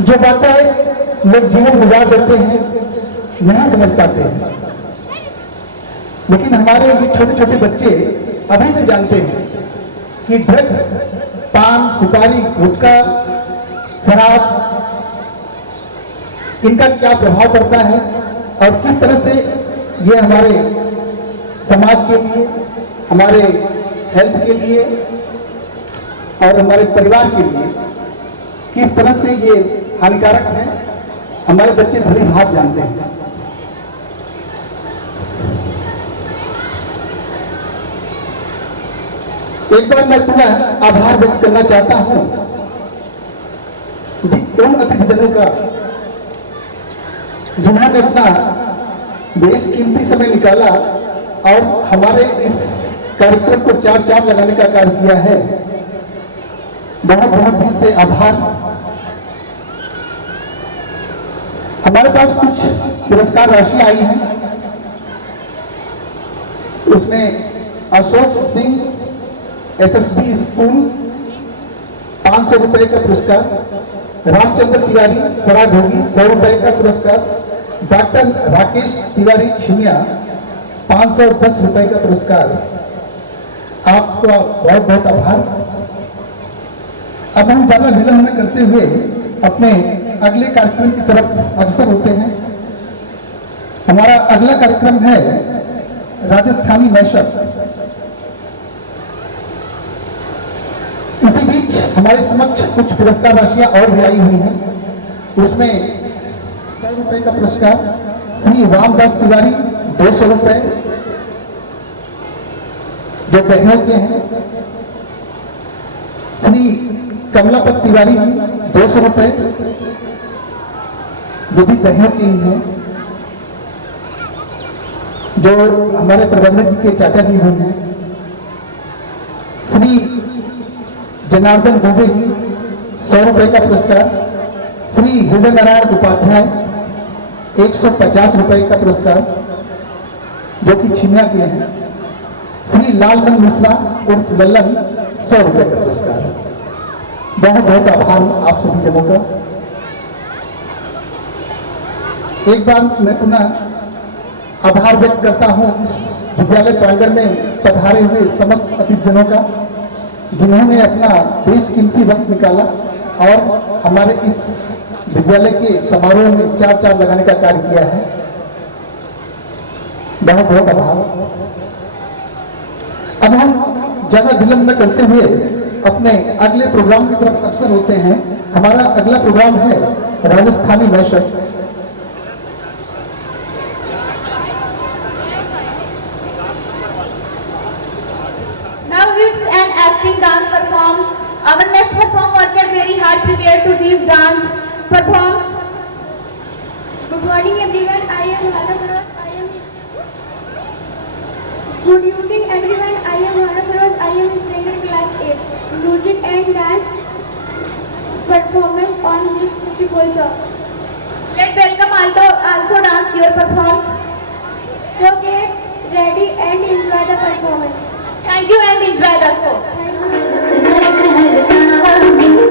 जो बातें लोग जीवन गुजार देते हैं नहीं समझ पाते हैं, लेकिन हमारे ये छोटे छोटे बच्चे अभी से जानते हैं कि ड्रग्स, पान, सुपारी, गुटखा, शराब, इनका क्या प्रभाव पड़ता है और किस तरह से ये हमारे समाज के लिए, हमारे हेल्थ के लिए और हमारे परिवार के लिए किस तरह से ये हानिकारक है, हमारे बच्चे भली भांति जानते हैं। एक बार मैं पुनः आभार व्यक्त करना चाहता हूं उन अतिथिजनों का जिन्होंने अपना बेशकीमती समय निकाला और हमारे इस कार्यक्रम को चार चांद लगाने का कार्य किया है। बहुत बहुत दिल से आभार। हमारे पास कुछ पुरस्कार राशि आई है, उसमें अशोक सिंह एसएसबी स्कूल 500 रुपए का पुरस्कार, रामचंद्र तिवारी सराघोगी 100 रुपए का पुरस्कार, डॉक्टर राकेश तिवारी छिमिया 510 रुपए का पुरस्कार। आपका बहुत बहुत आभार। अब हम ज्यादा विलंब न करते हुए अपने अगले कार्यक्रम की तरफ अग्रसर होते हैं। हमारा अगला कार्यक्रम है राजस्थानी मैशअप। इसी बीच हमारे समक्ष कुछ पुरस्कार राशियां और भी आई हुई हैं। उसमें 100 रुपए का पुरस्कार श्री रामदास तिवारी 200 रुपए जो दहियों के हैं, श्री कमलापत तिवारी जी 200 रुपए, ये भी दहियों के ही हैं, जो हमारे प्रबंधक जी के चाचा जी भी हैं। श्री जनार्दन दुबे जी 100 रुपए का पुरस्कार, श्री हृदय नारायण उपाध्याय 150 रुपए का पुरस्कार जो कि छिमिया के हैं, श्री लालमन मिश्रा उर्फ लल्लन 100 रुपए का पुरस्कार। बहुत बहुत आभार आप सभी जनों का। एक बार मैं पुनः आभार व्यक्त करता हूं इस विद्यालय प्रांगण में पधारे हुए समस्त अतिथिजनों का, जिन्होंने अपना बेशकीमती वक्त निकाला और हमारे इस विद्यालय के समारोह में चार चांद लगाने का कार्य किया है। बहुत बहुत आभार। अब हम ज्यादा विलंब न करते हुए अपने अगले प्रोग्राम की तरफ अग्रसर होते हैं। हमारा अगला प्रोग्राम है Rajasthani mashup. Now it's an acting dance performs. Our next performer worked very hard prepared to these dance performs. Good morning everyone. I am Hana Saroj. Good evening everyone. I am Hana Saroj. I am standard class 8. Music and dance performance on this beautiful song. Let welcome also dance your performs. So get ready and enjoy the performance. Thank you and enjoy the show. Thank you.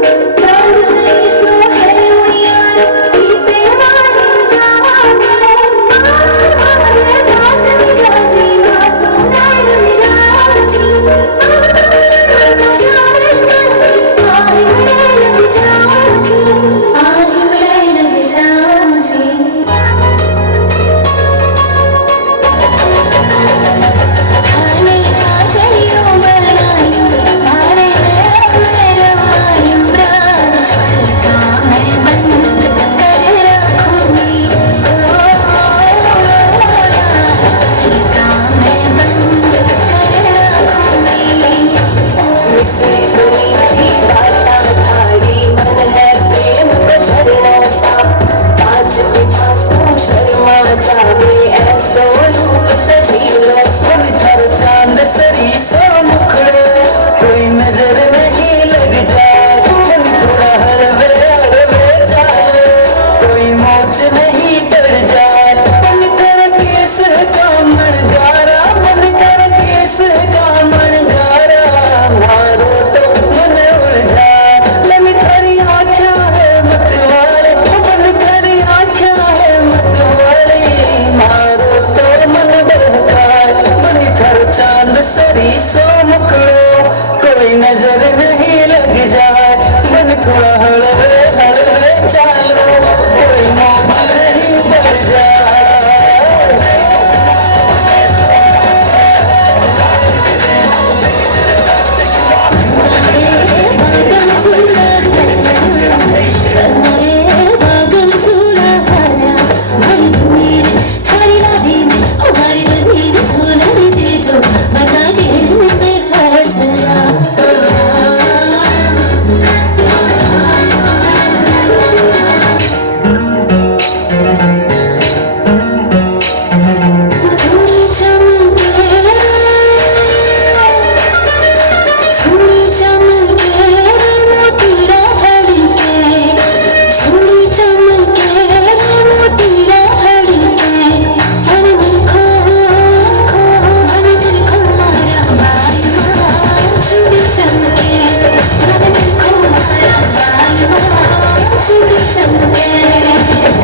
चमके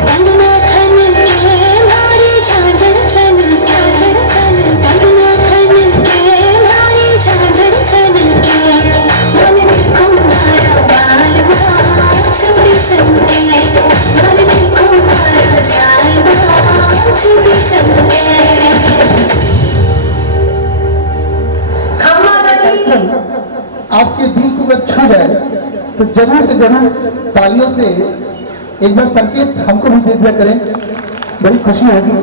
कंगना खन के मारी झांझर छन झांझर छन कंगना खन के मारी झांझर छन के मन देखो मारा बाल चूड़ी चमके मन देखो मारा सालवा चूड़ी चमके आपके दिल को अगर छू जाए तो जरूर से जरूर तालियों से एक बार संकेत हमको भी दे दिया करें, बड़ी खुशी होगी।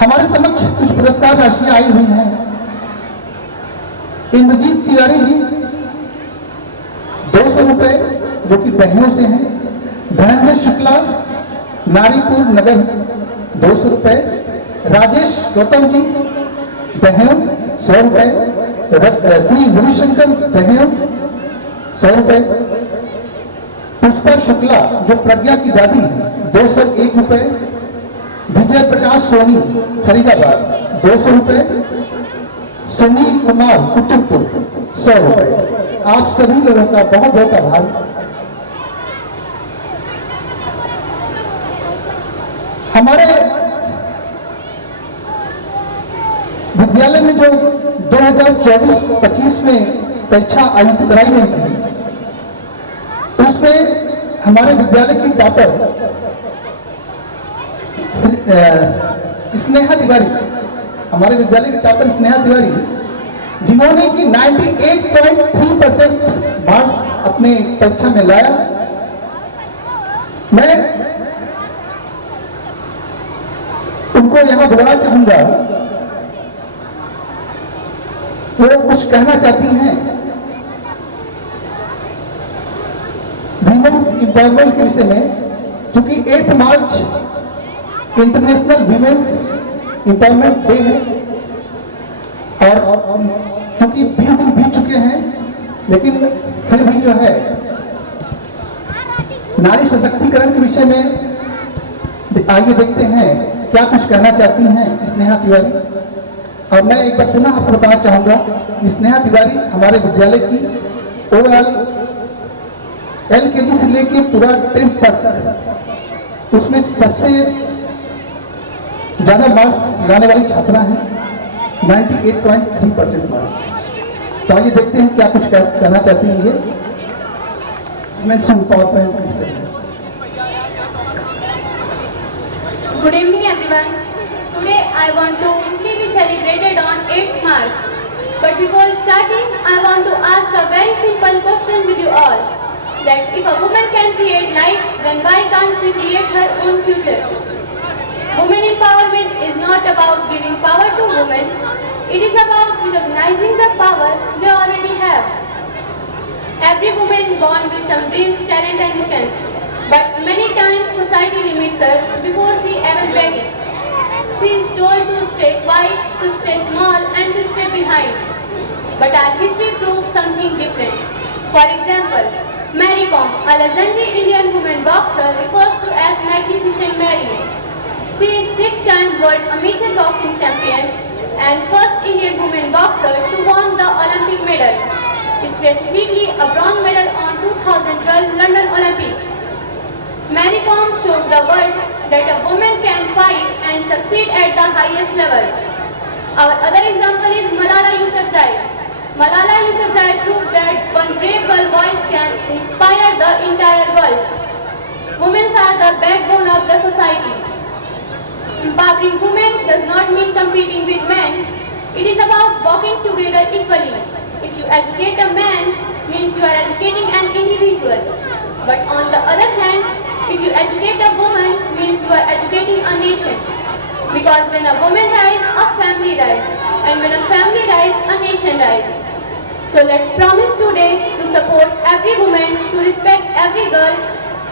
हमारे समक्ष कुछ पुरस्कार राशियां आई हुई हैं। इंद्रजीत तिवारी जी 200 रुपए जो कि दहियों से हैं। धनंजय शुक्ला नारीपुर नगर 200 रुपए। राजेश गौतम जी दहियों 100 रुपए। श्री रविशंकर दहियों 100 रुपए। पुष्पा शुक्ला जो प्रज्ञा की दादी 201 रुपए। विजय प्रकाश सोनी फरीदाबाद 200 रुपए। सुनील कुमार कुतुबपुर 100 रुपए। आप सभी लोगों का बहुत बहुत आभार। हमारे विद्यालय में जो 2024-25 में परीक्षा आयोजित कराई गई थी, उसमें हमारे विद्यालय की टॉपर स्नेहा तिवारी, हमारे विद्यालय की टॉपर स्नेहा तिवारी, जिन्होंने कि 98.3% मार्क्स अपने परीक्षा में लाया। मैं उनको यहां बुलाना चाहूंगा, वो कुछ कहना चाहती हैं वीमेंस एम्पावरमेंट के विषय में, क्योंकि 8 मार्च इंटरनेशनल वीमेंस एम्पावरमेंट डे है और क्योंकि 20 दिन बीत चुके हैं, लेकिन फिर भी जो है नारी सशक्तिकरण के विषय में आइए देखते हैं क्या कुछ कहना चाहती हैं स्नेहा तिवारी। और मैं एक बार पुनः आपको बताना चाहूंगा कि स्नेहा तिवारी हमारे विद्यालय की ओवरऑल LKG से लेके पूरा 10th तक उसमें सबसे ज्यादा मार्क्स लाने वाली छात्रा हैं, 98.3% मार्क्स। तो आइए देखते हैं क्या कुछ कहना चाहती है ये। मैं एम्पावरमेंट के विषय में। Good evening everyone. Today I want to simply be celebrated on 8th March. But before starting, I want to ask a very simple question with you all. That if a woman can create life, then why can't she create her own future? Women empowerment is not about giving power to women. It is about recognizing the power they already have. Every woman born with some dreams, talent and strength. But many times society limits her before she even begins. She is told to stay quiet, to stay small and to stay behind. But our history proves something different. For example, Mary Kom, a legendary Indian woman boxer, refers to as Magnificent Mary. She is 6-time world amateur boxing champion and first Indian woman boxer to win the Olympic medal, specifically a bronze medal on 2012 London Olympic. Mary Kom showed the world that a woman can fight and succeed at the highest level. Our other example is Malala Yousafzai. Malala Yousafzai proved that one brave girl voice can inspire the entire world. Women are the backbone of the society. Empowering women does not mean competing with men. It is about working together equally. If you educate a man, means you are educating an individual. But on the other hand, if you educate a woman, means you are educating a nation. Because when a woman rises, a family rises. And when a family rises, a nation rises. So let's promise today to support every woman, to respect every girl,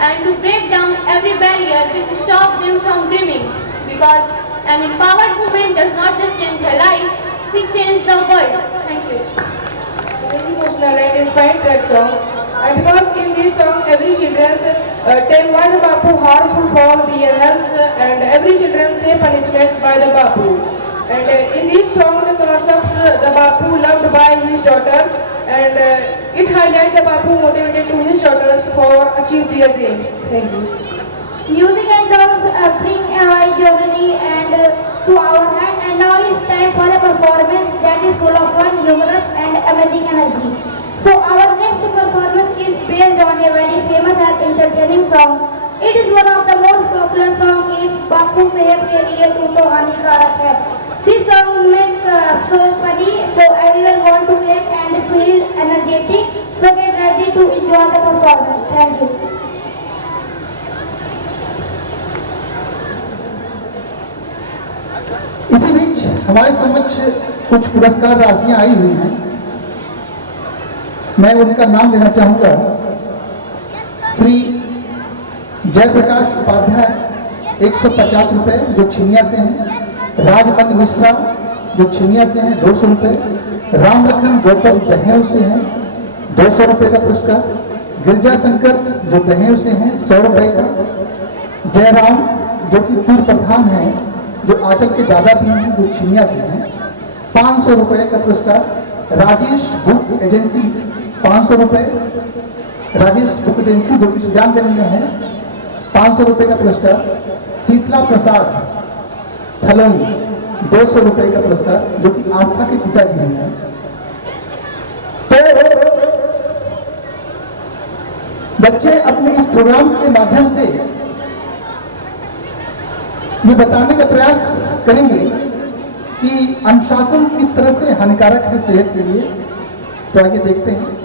and to break down every barrier which stops them from dreaming. Because an empowered woman does not just change her life, she changes the world. Thank you. Very emotional and inspiring track songs. And because in this song every children tell why the Bapu harmful for their health and every children say punishments by the Bapu. And in this song, the concept the Bapu loved by his daughters, and it highlights the Bapu motivated to his daughters for achieve their dreams. Thank you. Music and dance bring joy and to our head, and now it's time for a performance that is full of fun, humorous and amazing energy. So our next performance is based on a very famous and entertaining song. It is one of the most popular song is बापू सेहत के लिए तू तो हानिकारक है. This song make so funny, so everyone want to get and feel energetic. So get ready to enjoy the performance. Thank you. इसी बीच हमारे समक्ष कुछ पुरस्कार राशियां आई हुई हैं. मैं उनका नाम लेना चाहूंगा. श्री जयप्रकाश उपाध्याय 150 रुपए जो छिनिया से हैं. राजमन मिश्रा जो छिनिया से हैं 200 रुपए. रामलखन गौतम दहेव से हैं 200 रुपए का पुरस्कार. गिरजा शंकर जो दहेव से हैं 100 रुपए का. जयराम जो कि पूर्व प्रधान हैं, जो आंचल के दादा भी हैं, जो छिनिया से हैं, 500 रुपए का पुरस्कार. राजेश बुक एजेंसी 500 रुपए. राजेश बुक एजेंसी जो कि सुजानगंज में है 500 रुपए का पुरस्कार. शीतला प्रसाद थलोई 200 रुपए का पुरस्कार, जो कि आस्था के पिताजी भी हैं. तो बच्चे अपने इस प्रोग्राम के माध्यम से ये बताने का प्रयास करेंगे कि अनुशासन किस तरह से हानिकारक है सेहत के लिए. तो आइए देखते हैं.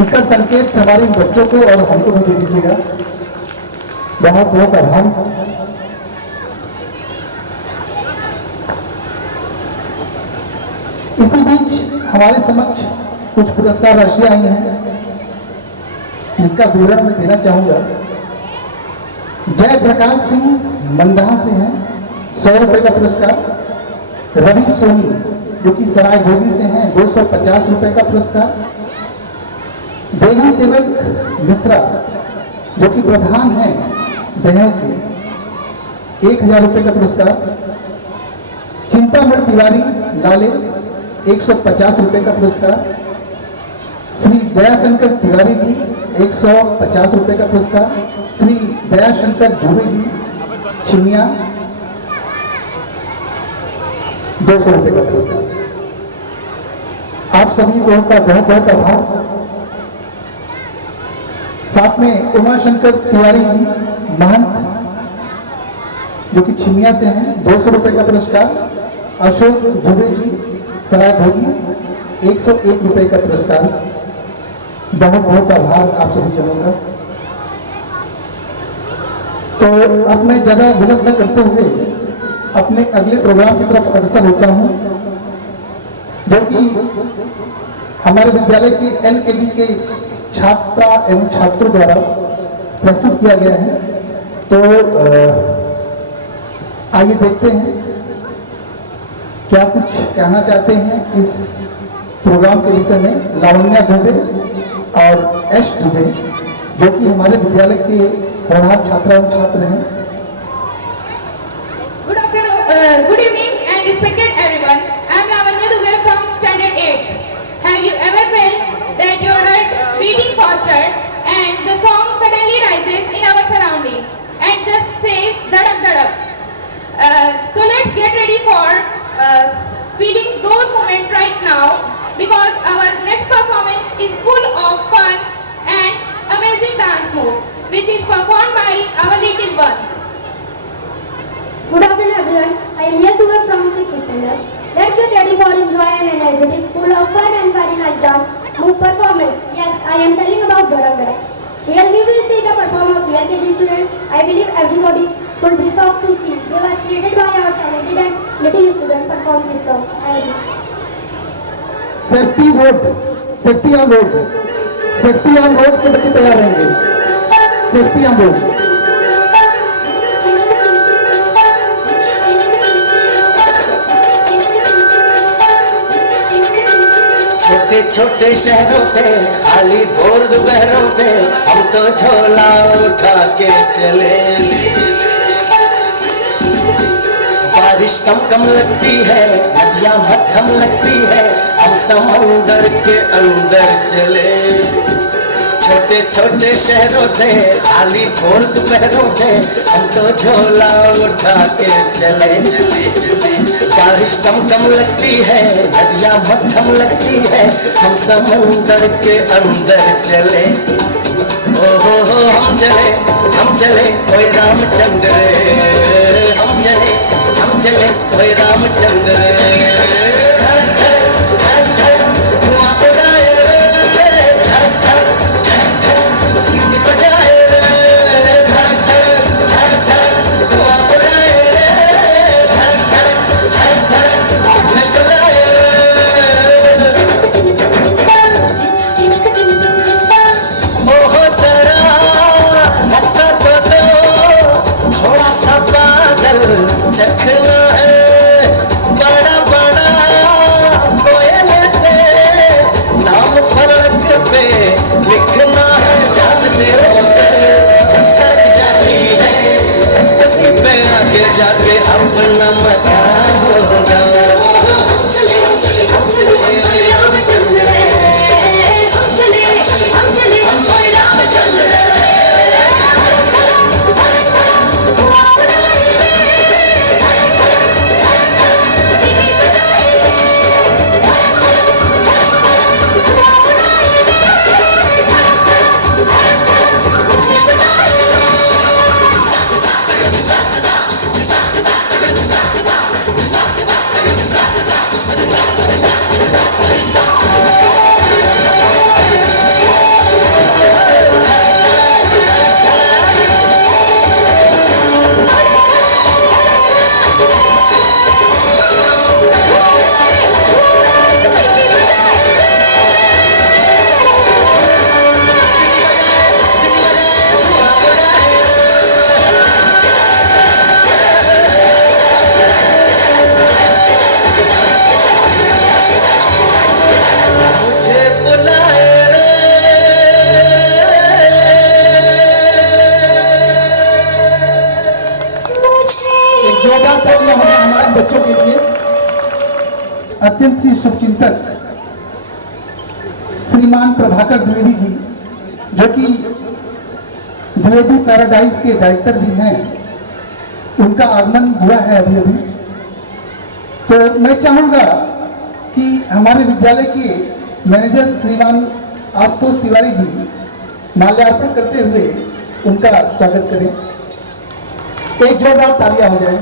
इसका संकेत हमारे बच्चों को और हमको भी दे दीजिएगा। बहुत बहुत आभार। इसी बीच हमारे समक्ष कुछ पुरस्कार राशियां आई हैं, जिसका विवरण मैं देना चाहूंगा। जय प्रकाश सिंह मंदहा से हैं, 100 रुपए का पुरस्कार। रवि सोनी जो कि सराय भोगी से हैं, 250 रुपए का पुरस्कार। देवी सेवक मिश्रा जो कि प्रधान हैं दहेव के, 1000 रुपए का पुरस्कार। चिंतामण तिवारी लाले, 150 रुपए का पुरस्कार। श्री दयाशंकर तिवारी जी, 150 रुपए का पुरस्कार। श्री दयाशंकर दुबे जी छिमिया, 200 रुपए का पुरस्कार। आप सभी लोगों का बहुत बहुत आभार। साथ में उमाशंकर तिवारी जी महंत जो कि छिमिया से हैं, 200 रुपए का पुरस्कार। अशोक दुबे जी सराय भोगी, 101 रुपए का पुरस्कार। बहुत बहुत आभार आप सभी जनों का। तो अब मैं ज्यादा विलंब न करते हुए अपने अगले प्रोग्राम की तरफ अग्रसर होता हूं, जो कि हमारे विद्यालय के LKG के छात्रा एवं छात्रों द्वारा प्रस्तुत किया गया है। तो आइए देखते हैं क्या कुछ कहना चाहते हैं इस प्रोग्राम के विषय में लावण्या दुबे और एस दुबे, जो कि हमारे विद्यालय के होनहार छात्रा एवं छात्र हैं। Good evening and respected everyone. I am Lavanya Dubey from Standard 8. Have you ever felt that your heart beating faster and the song suddenly rises in our surrounding and just says dhadak dhadak? So let's get ready for feeling those moments right now, because our next performance is full of fun and amazing dance moves, which is performed by our little ones. Good afternoon everyone. I am Yash Dubey from 6th standard. Let's get ready for enjoy and energetic, full of fun and very nice dance move performance. Yes, I am telling about Dhadak Dhadak. Here we will see the performance of LKG students. I believe everybody should be shocked to see. They was created by our talented and little student perform this song. Thank you. Safety road, safety on road, safety on road के बच्चे तैयार रहेंगे। Safety on road. छोटे छोटे शहरों से खाली भोर दोपहरों से हम तो झोला उठा के चले। बारिश कम कम लगती है, नदियाँ मध्यम लगती है, हम समंदर के अंदर चले। छोटे छोटे शहरों से खाली भोर दोपहरों से हम तो झोला उठा के चले। बारिश कम कम लगती है, नदियाँ मध्यम लगती है, हम समंदर के अंदर चले। ओ हो हम चले कोई रामचंद्र, हम चले कोई रामचंद्र। चखना है बड़ा बड़ा तोहफा दिया हमें हमारे बच्चों के लिए। अत्यंत ही शुभचिंतक श्रीमान प्रभाकर द्विवेदी जी, जो कि द्विवेदी पैराडाइज के डायरेक्टर भी हैं, उनका आगमन हुआ है अभी अभी। तो मैं चाहूँगा कि हमारे विद्यालय के मैनेजर श्रीमान आशुतोष तिवारी जी माल्यार्पण करते हुए उनका स्वागत करें। एक जोरदार तालियां हो जाए।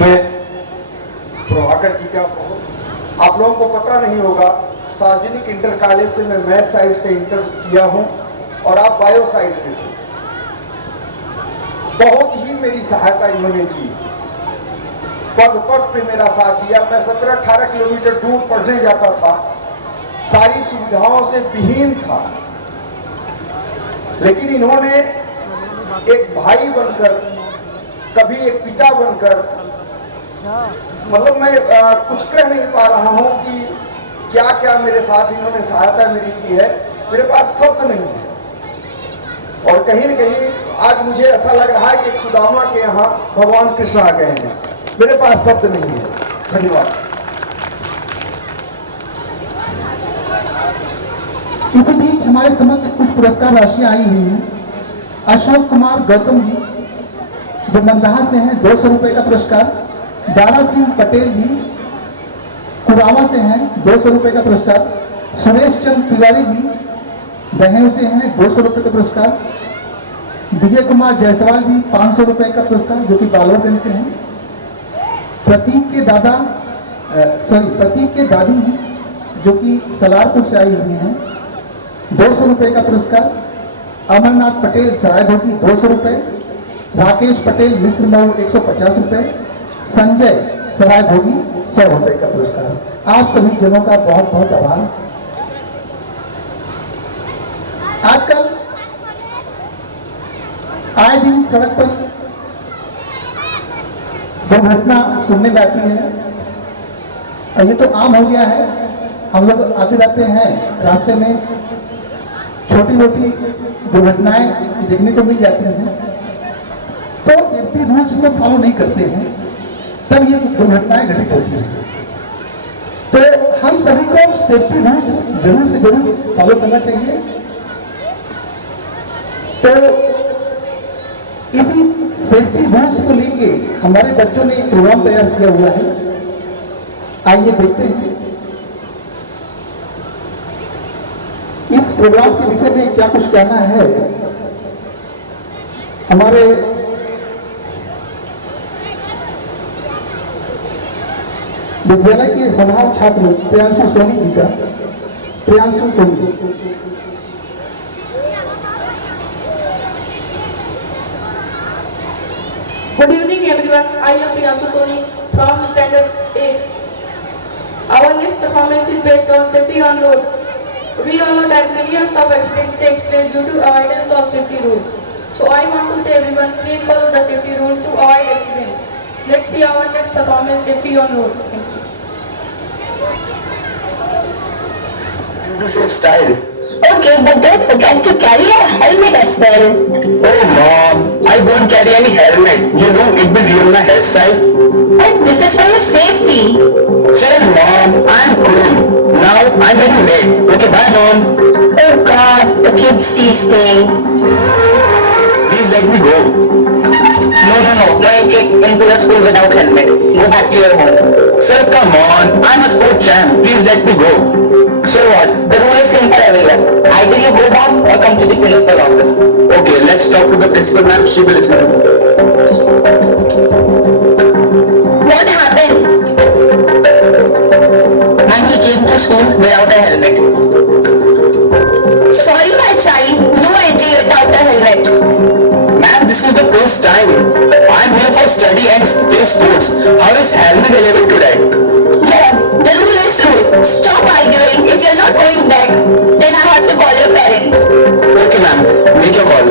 मैं प्रभाकर जी का आप लोगों को पता नहीं होगा, सार्वजनिक इंटर कॉलेज से मैं मैथ साइड से इंटर किया हूं और आप बायो साइड से थे। बहुत ही मेरी सहायता इन्होंने की, पग पग पे मेरा साथ दिया। मैं 17-18 किलोमीटर दूर पढ़ने जाता था, सारी सुविधाओं से विहीन था, लेकिन इन्होंने एक भाई बनकर, कभी एक पिता बनकर, मतलब मैं कुछ कह नहीं पा रहा हूं कि क्या क्या मेरे साथ इन्होंने सहायता मेरी की है, मेरे पास शब्द नहीं है। और कहीं न कहीं आज मुझे ऐसा लग रहा है कि एक सुदामा के यहाँ भगवान कृष्ण आ गए हैं, मेरे पास शब्द नहीं है। धन्यवाद। इसी बीच हमारे समक्ष कुछ पुरस्कार राशियां आई हुई हैं। अशोक कुमार गौतम जी जो मंदहा से हैं, 200 रुपए का पुरस्कार। दारा सिंह पटेल जी कुरावा से हैं, 200 रुपए का पुरस्कार। सुरेश चंद तिवारी जी दहेव से हैं, 200 रुपए का पुरस्कार। विजय कुमार जायसवाल जी 500 रुपए का पुरस्कार, जो कि बालवागंज से हैं। प्रतीक के दादी हैं, जो कि सलारपुर से आई हुई हैं, 200 रुपए का पुरस्कार। अमरनाथ पटेल सरायभोगी 200 रुपए। राकेश पटेल मिश्र मऊ 150 रुपए। संजय सरायभोगी 100 रुपए का पुरस्कार। आप सभी जनों का बहुत बहुत आभार। आजकल आए दिन सड़क पर दुर्घटना सुनने में आती है। ये तो आम हो गया है, हम लोग आते रहते हैं, रास्ते में छोटी मोटी दुर्घटनाएं देखने को मिल जाती हैं, तो सेफ्टी रूल्स को फॉलो नहीं करते हैं, तब ये दुर्घटनाएं घटित होती हैं। तो हम सभी को सेफ्टी रूल्स जरूर से जरूर फॉलो करना चाहिए। तो इसी सेफ्टी रूल्स को लेके हमारे बच्चों ने एक प्रोग्राम तैयार किया हुआ है, आइए देखते हैं इस प्रोग्राम के विषय में क्या कुछ कहना है। हमारे विद्यालय के होनहार छात्र प्रियांशु सोनी जी का। Priyanshu Soni. Good evening everyone, I am Priyanshu Soni from Standard 8. Our next performance is based on safety on road. We all know that millions of accidents take place due to avoidance of safety rule. So I want to say everyone, please follow the safety rule to avoid accidents. Let's see our next performance, safety on road. To show style. Okay, but don't forget to carry a helmet as well. Oh mom, I won't carry any helmet. You know it will ruin my hairstyle. But this is for your safety. Chill mom, I'm cool. Now I'm getting late. Okay, bye mom. Oh God, the kids these days. Please let me go. No entry into the school without helmet. Go back to your home. Sir, come on. I'm a sport champ. Please let me go. So what? The rule is same for everyone. Either you go back or come to the principal office. Okay, let's talk to the principal ma'am. She will listen. What happened? And he came to school without a helmet. Sorry, my child. No entry without a helmet. Ma'am, this is the first time. I'm here for study and play sports. How is helmet available today? No, the rule is rule. Stop arguing. If you're not going back, then I have to call your parents. Okay ma'am, make your call.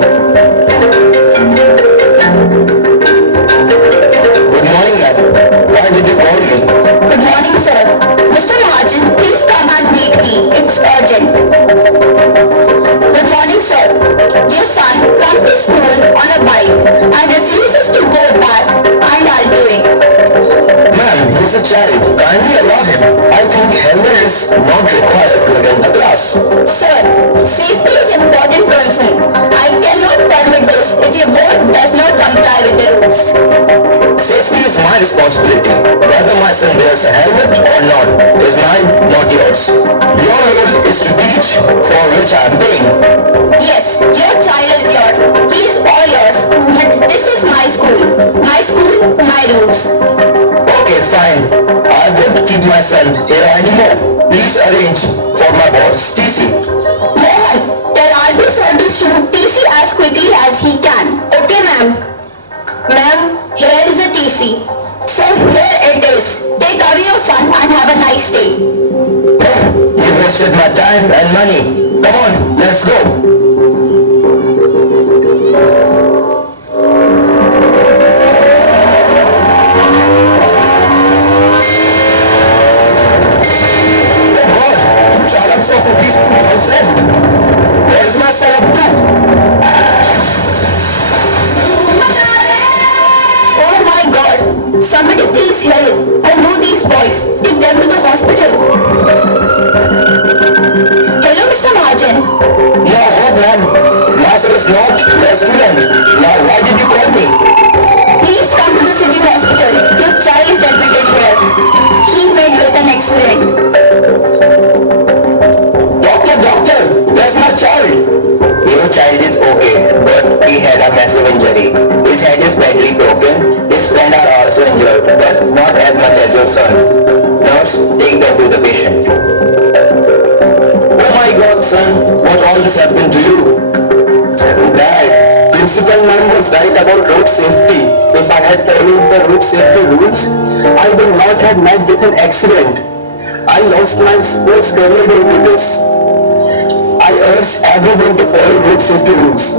students urgent. Good morning, sir. Your son come to school on a bike and refuses to go back and arguing. Ma'am, he's a child. Kindly allow him. I think helmet is not required to attend the class. Sir, safety is important concern. I cannot permit this if your board does not comply with the rules. Safety is my responsibility. Whether my son wears a helmet or not is mine, not yours. Your role is to teach, for which I am paying. Yes, your child is yours. He is all yours. But this is my school. My school, my rules. Okay, fine. I won't keep my son here anymore. Please arrange for my board's TC. Mohan, tell RB sir to shoot TC as quickly as he can. Okay, ma'am. Ma'am, here is a TC. So here it is. Take away your son and have a nice day. You wasted my time and money. Come on, let's go. Chalaks of rupees 2,000. Where is my son up to? Oh my God! Somebody please help! I know these boys. Take them to the hospital. Hello, Mr. Mahajan. No, hold on. My son is not your student. Now, why did you call me? Please come to the city hospital. Your child is admitted here. He met with an accident. Doctor, where's my child? Your child is okay, but he had a massive injury. His head is badly broken. His friends are also injured, but not as much as your son. Nurse, take them to the patient. Oh my God, son, what all this happened to you? Dad, Principal ma'am was right about road safety. If I had followed the road safety rules, I would not have met with an accident. I lost my sports career due to this. I urge everyone to follow road safety rules.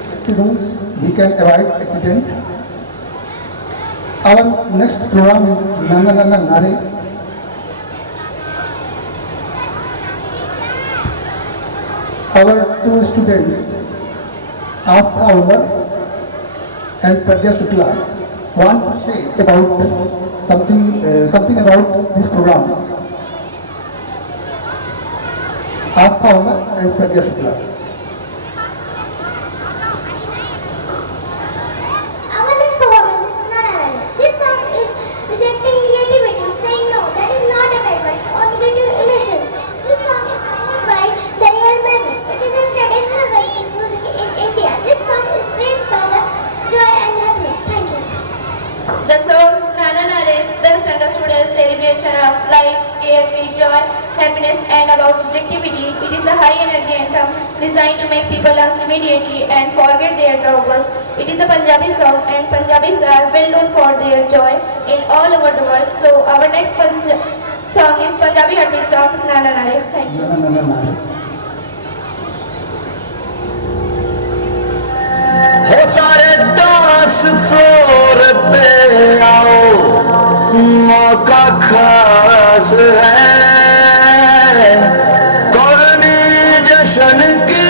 Safety rules, we can avoid accident. Our next program is Nana Nana Nare. Our two students, Astha Umar and Pragya Shukla, want to say about something about this program. Astha Umar and Pragya Shukla. Our next performance is Nananari. This song is rejecting negativity, saying no, that is not a weapon or negative emotions. This song is composed by the Real Method. It is a traditional Western music in India. This song is praised by the joy and happiness. Thank you. The song Nananare is best understood as celebration of life, carefree joy, happiness and about subjectivity. It is a high energy anthem designed to make people dance immediately and forget their troubles. It is a Punjabi song and Punjabis are well known for their joy in all over the world. So our next song is Punjabi heartbeat song Nananare. Thank you. Nana Nana Nare. हो सारे dance floor पे आओ, मौका खास है, कौरनी जश्न की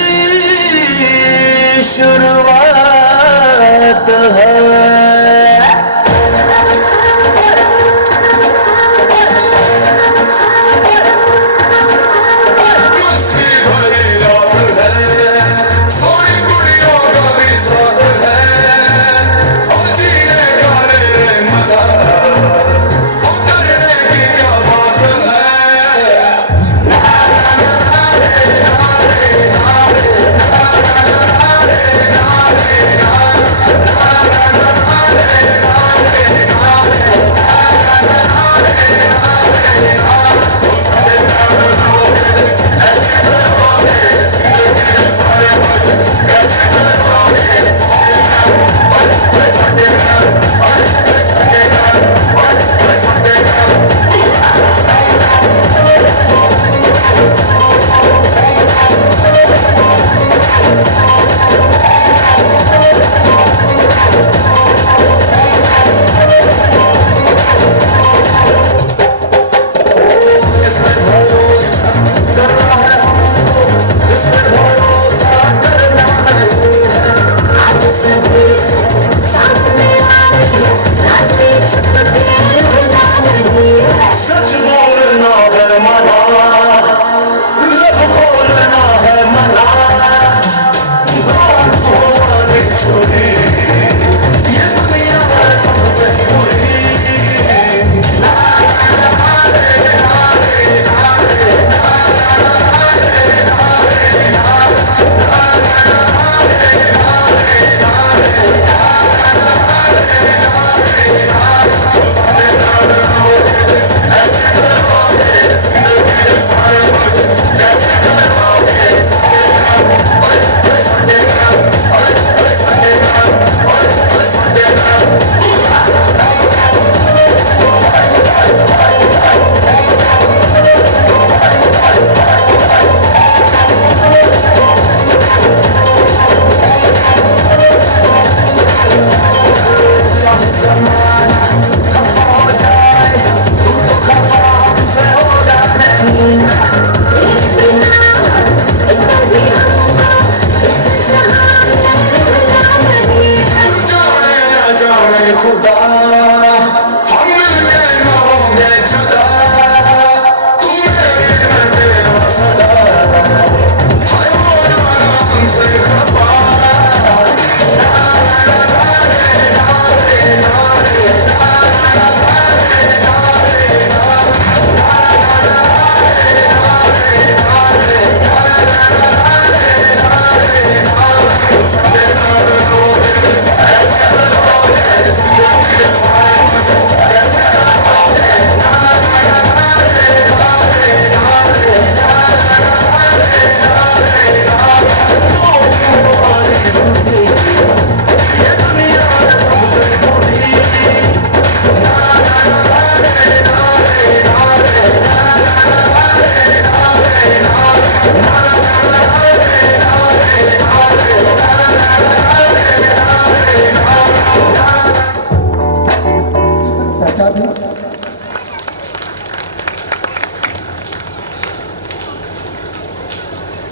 शुरुआत है। मस्ती भरी रात है, सोनी कुड़ियों का भी साथ है, और जीने का ले मजा, और करने की क्या बात है।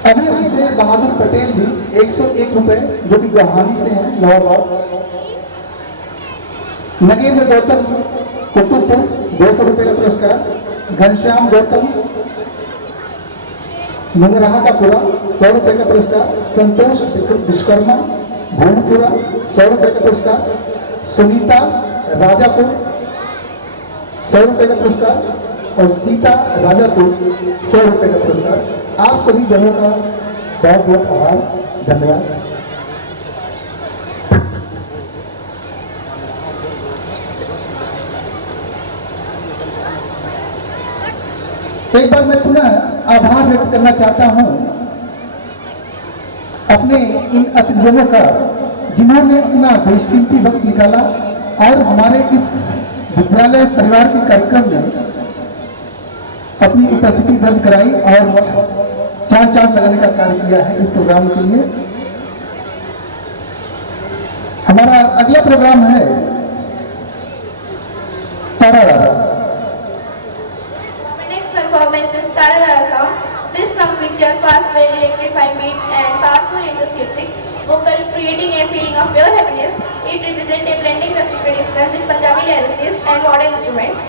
अभी अभिषेक बहादुर पटेल भी 101 रुपए, जो कि गुवाहाटी से हैं, इलाहाबाद। नगेंद्र गौतम कुतुबपुर 200 रुपए का पुरस्कार। घनश्याम गौतम मंगराहा का पूरा 100 रुपए का पुरस्कार। संतोष विश्वकर्मा भूमपुरा 100 रुपए का पुरस्कार। सुनीता राजापुर 100 रुपए का पुरस्कार और सीता राजापुर 100 रुपए का पुरस्कार। आप सभी जनों का बहुत बहुत आभार, धन्यवाद। एक बार मैं पुनः आभार व्यक्त करना चाहता हूं अपने इन अतिथिजनों का, जिन्होंने अपना बेशकीमती वक्त निकाला और हमारे इस विद्यालय परिवार के कार्यक्रम में अपनी उपस्थिति दर्ज कराई और चार चांद लगाने का कार्य किया है इस प्रोग्राम के लिए। हमारा अगला प्रोग्राम है तारारा। Our next performance is Tararara song. This song features fast-paced electrifying beats and powerful enthusiastic vocal, creating a feeling of pure happiness. It represents a blending rustic traditional with Punjabi lyrics and modern instruments.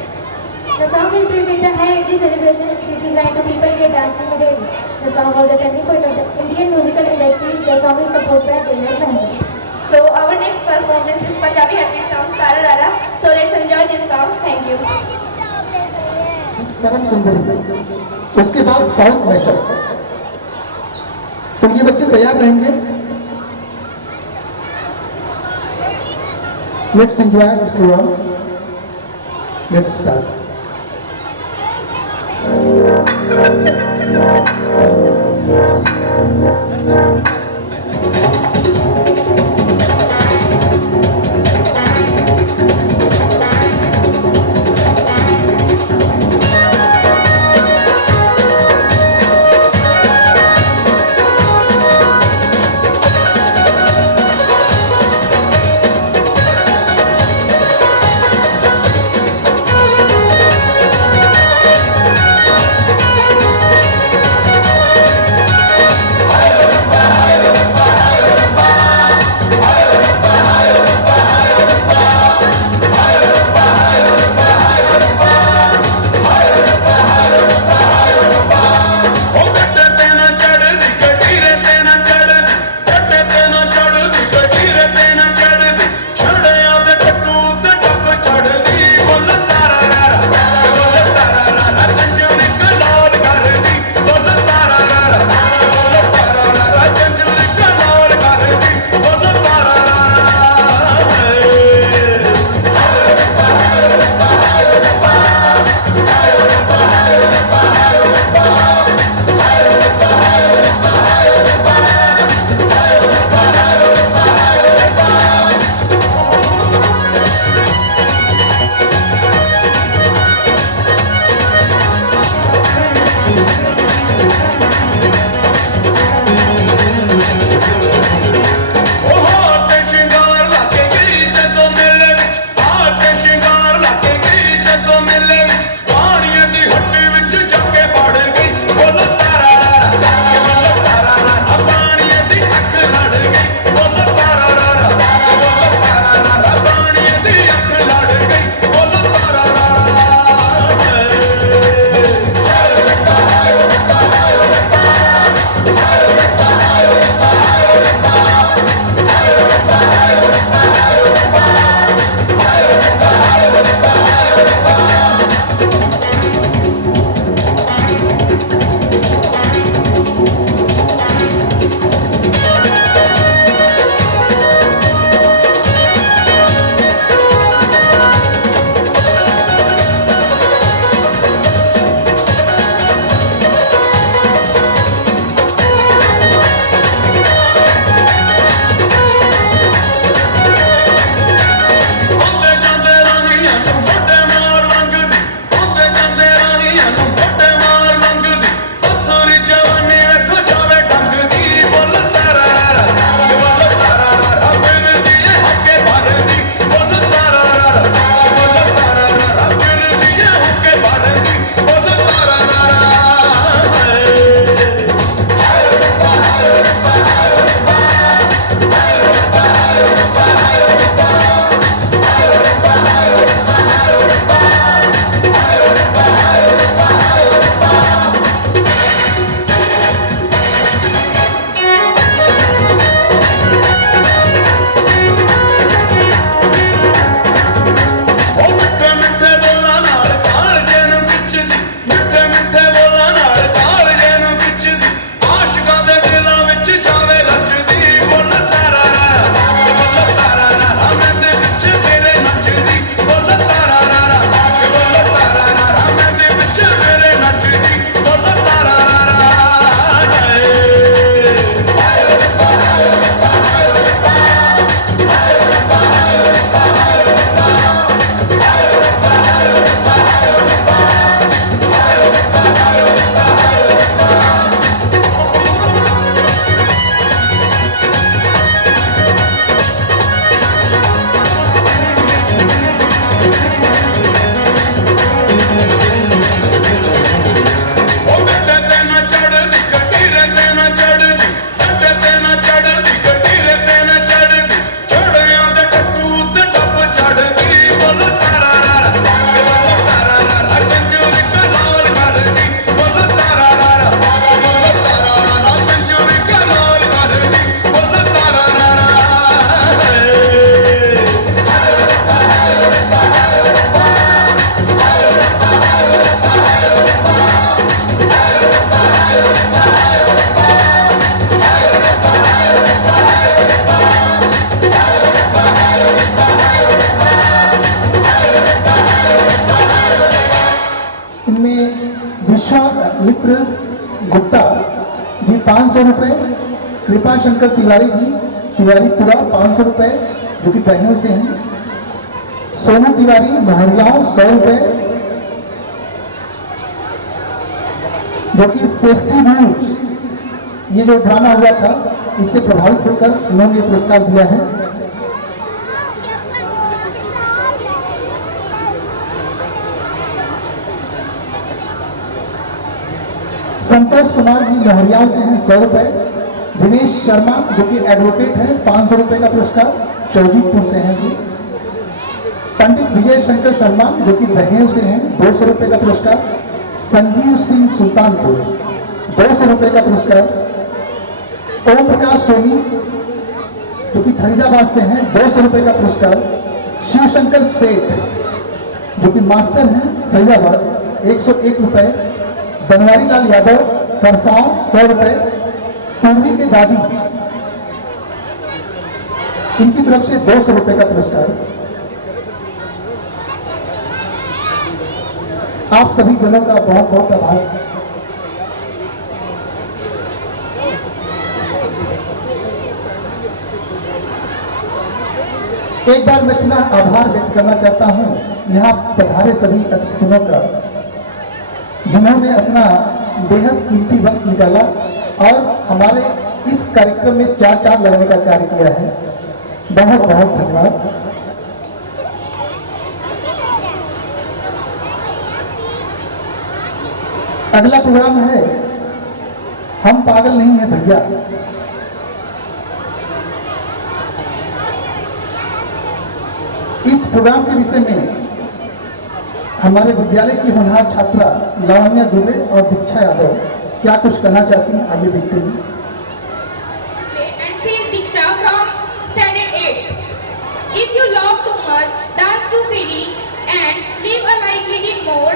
The song is built with the high energy celebration. It is designed to people get dancing immediately. The song was a turning point of the Indian musical industry. The song is composed by Taylor Mahendra. So our next performance is Punjabi heartbeat song Tararara. So let's enjoy this song. Thank you. परम सुंदरी, उसके बाद south mashup. तो ये बच्चे तैयार रहेंगे। Let's enjoy this programme. Let's start. Hi, इनमें विश्वामित्र गुप्ता जी 500 रुपये, कृपा शंकर तिवारी जी तिवारीपुरा 500 रुपये जो कि दहियों से हैं, सोनू तिवारी महरियाओं 100 रुपये जो कि सेफ्टी रूल्स ये जो ड्रामा हुआ था इससे प्रभावित होकर इन्होंने ये पुरस्कार दिया है। संतोष कुमार जी महरियाओं से हैं 100 रुपये, दिनेश शर्मा जो कि एडवोकेट हैं 500 रुपये का पुरस्कार चौजीपुर से हैं जी। पंडित विजय शंकर शर्मा जो कि दहेज से हैं 200 रुपये का पुरस्कार, संजीव सिंह सुल्तानपुर 200 रुपये का पुरस्कार, ओम प्रकाश सोनी जो कि फरीदाबाद से हैं 200 रुपये का पुरस्कार, शिवशंकर सेठ जो कि मास्टर हैं फरीदाबाद 101 रुपये, बनवारी लाल यादव करसाव 100 रुपये, पूर्वी के दादी इनकी तरफ से 200 रुपये का पुरस्कार। आप सभी जनों का बहुत बहुत आभार। एक बार मैं पुनः आभार व्यक्त करना चाहता हूं यहाँ पधारे सभी अतिथिजनों का, जिन्होंने अपना बेहद कीमती वक्त निकाला और हमारे इस कार्यक्रम में चार लगाने का कार्य किया है। बहुत बहुत धन्यवाद। अगला प्रोग्राम है हम पागल नहीं है भैया। इस प्रोग्राम के विषय में हमारे विद्यालय की होनहार छात्रा लावण्या दुबे और दीक्षा यादव क्या कुछ कहना चाहती हैं, आइए देखते हैं। And she is Diksha from Standard 8. If you laugh too much, dance too freely, and live a little more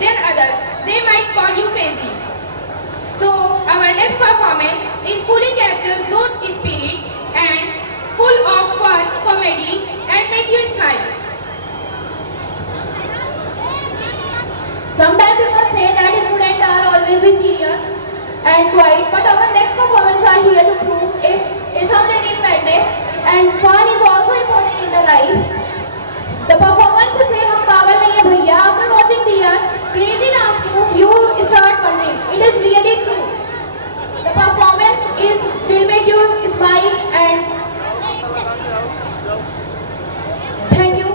than others, they might call you crazy. So our next performance is fully captures those spirit and full of fun, comedy, and make you smile. Sometimes people say that students are always be serious and quiet, but our next performance are here to prove is some little madness and fun is also important in the life. The performance say हम पागल नहीं है भैया. After watching their crazy dance move, you start wondering. It is really true. The performance will make you smile and thank you.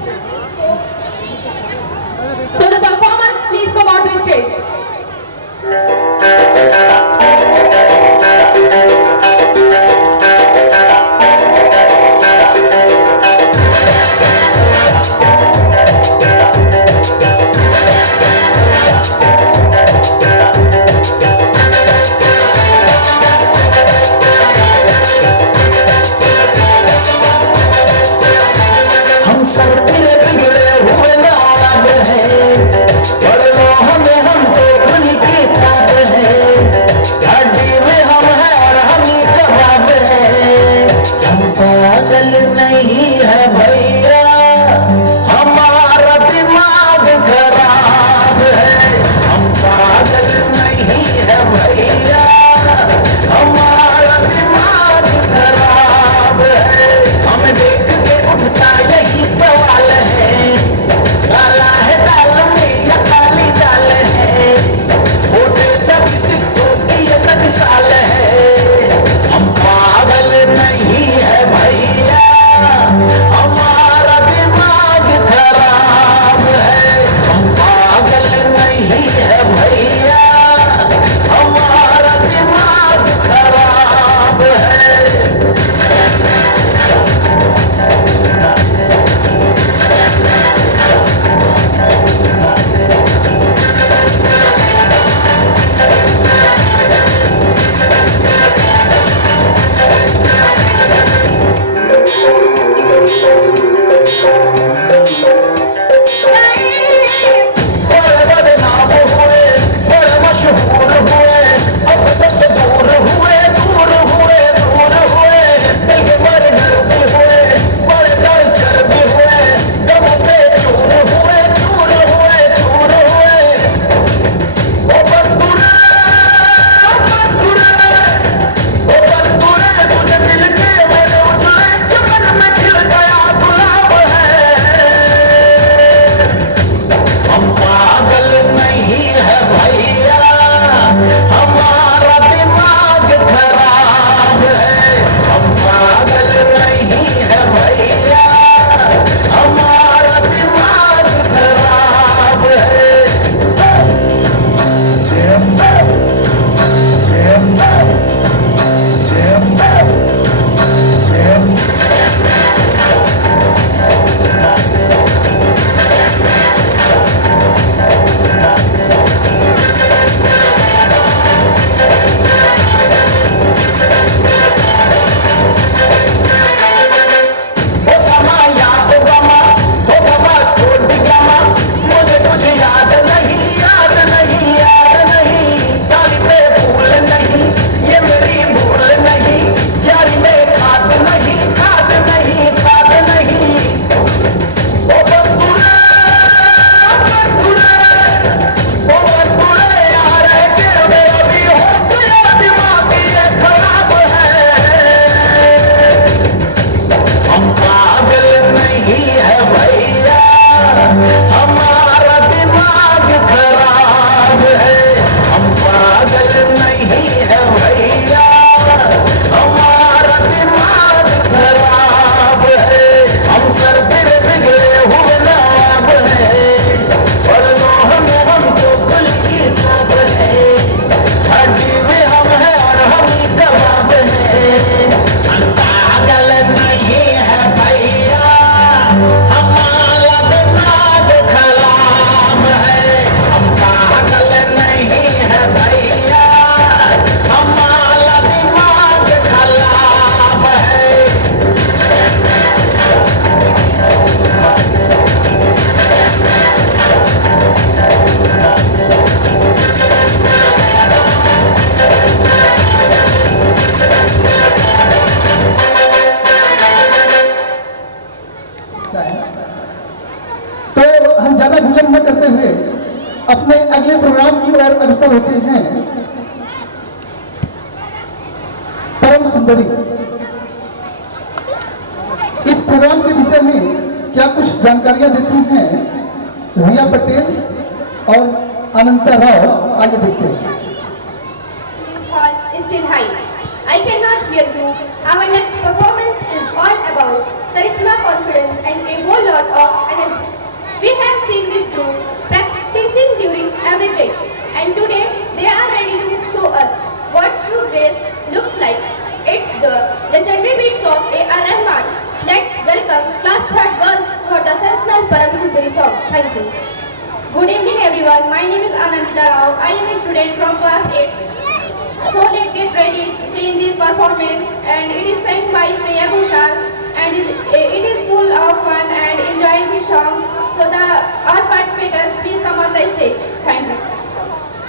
So the performance, please come on the stage. हम sir बिगड़े बिगड़े हुए नाम है, पढ़ लो हमें हम तो खुली किताब है, हड्डी में हम है और हम ही कबाब है। हम पागल नहीं है भैया, हमारा दिमाग खराब है। हम पागल नहीं है भैया, हमारा दिमाग खराब है। हमें देख के उठता यही सवाल है, काला है दाल में या काली अपने अगले प्रोग्राम की ओर अग्रसर होते हैं। परम सुंदरी, इस प्रोग्राम के विषय में क्या कुछ जानकारियां देती हैं रिया पटेल और अनंता राव। आइए देखते हैं। This hall is still high. I cannot hear you. Our next performance is all about charisma, confidence, and a whole lot of energy. We have seen this group practicing during every break, and today they are ready to show us what true grace looks like. It's the legendary beats of A.R. Rahman. Let's welcome Class 3rd girls for the sensational Param Sundari song. Thank you. Good evening everyone. My name is Anandita Rao. I am a student from class 8. So let's get ready to see this performance, and it is sang by Shreya Ghoshal, and it is full of fun and enjoying this song. So all participants please come on the stage. Thank you.